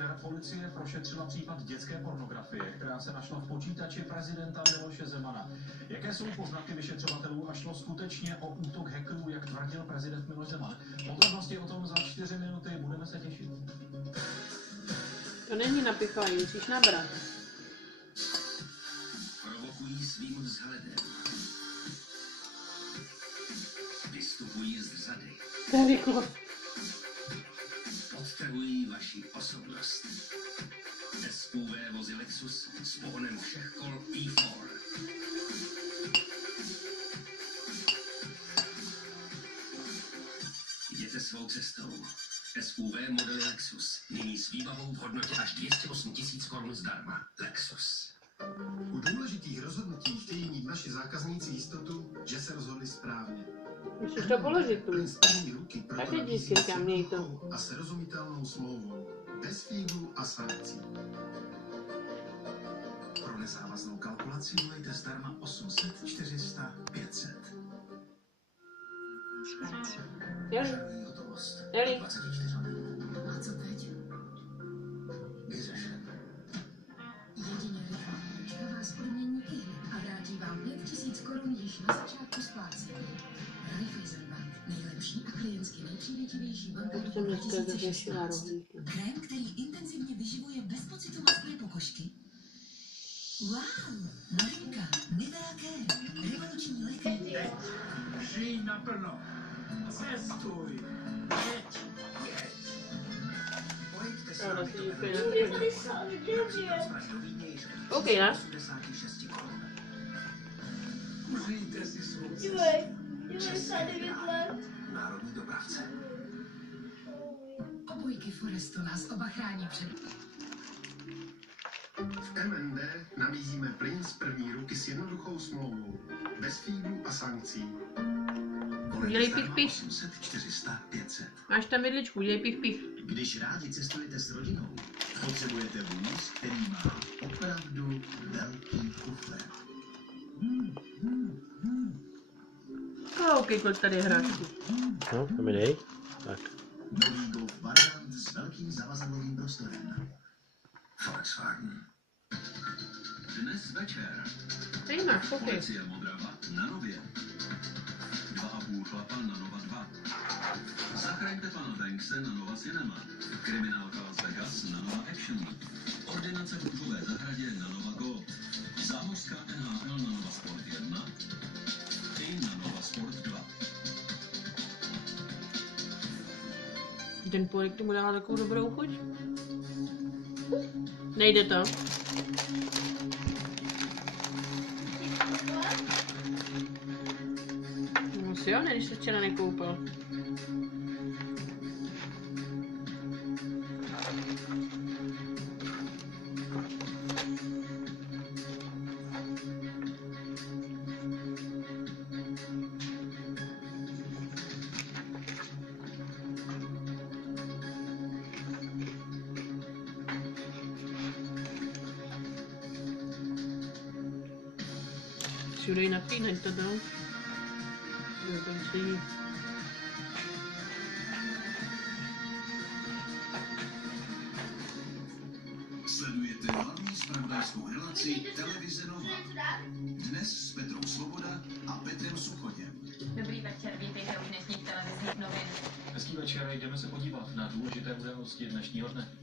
večer policie prošetřila případ dětské pornografie, která se našla v počítači prezidenta Miloše Zemana. Jaké jsou poznatky vyšetřovatelů a šlo skutečně o útok hackerů, jak tvrdil prezident Miloš Zeman? Podrobnosti o tom za 4 minuty, budeme se těšit. To není napichování, musíš nabrat. Provokují svým vzhledem. Vystupují z řady. To je výklad. Podtrhují vaši osobnost. SUV vozy Lexus s pohonem všech kol E4. Jděte svou cestou. SUV modely Lexus. Nyní s výbavou v hodnotě až 208 000 korun zdarma. Lexus. U důležitých rozhodnutí chtějí mít naši zákazníci jistotu, že se rozhodli správně. Musíš to položit tu. Ruky Tak je díky, říkám, měj to. A srozumitelnou smlouvou. Bez fígů a sankcí. Pro nezávaznou kalkulaci volejte zdarma 800 400 500. Jeli. Hotovost. Jeli. 24 hodin. A co teď? Vyřešen. Jedině rychle. Čeká vás odmění i a vrátí vám 5 000 korun již na začátku splácení. Raiffeisenbank. Nejlepší a klientsky nejpřívětivější banka roku 2016. Krém, který intenzivně vyživuje bezpocitu maskové pokožky. Wow! Novinka. Nivea Care. Revoluční léky. Teď. Žij naplno. Cestuj. Jeď. Pojďte si Ahora na sí, to Ok, ne? 86 korun. Užijte si svou cestu. Dívej, 99 let. Národní dopravce. Obojky Foresto nás oba chrání před... V MND nabízíme plyn z první ruky s jednoduchou smlouvou. Bez fígů a sankcí. Udělej pif pif. 800 400 500. Máš tam vidličku, udělej pif pif. Když rádi cestujete s rodinou, potřebujete vůz, který má opravdu velký kufr. Koukej, kolik tady je hráčů. No, to mi dej. Tak. Nový Golf variant s velkým zavazadlovým prostorem. Volkswagen. Dnes večer. Tady máš, koukej. Policie Modrava na Nově. 2,5 chlapa na Nova 2. Zachraňte pana Bankse na Nova Cinema. Kriminálka Las Vegas na Nova Action. Ordinace v Růžové zahradě na Nova Gold. Zámořská NHL na Nova Sport 1 i na Nova Sport 2. Ten porek tomu dává takovou dobrou chuť. Nejde to. No si jo, ne, když se včera nekoupil. Všude napínať to dal. Sledujete hlavní zpravodajskou relaci Televize Nova. Dnes s Petrou Svoboda a Petrem Suchotěm. Dobrý večer, vítejte u dnešních televizních novin. Hezký večer, jdeme se podívat na důležité události dnešního dne.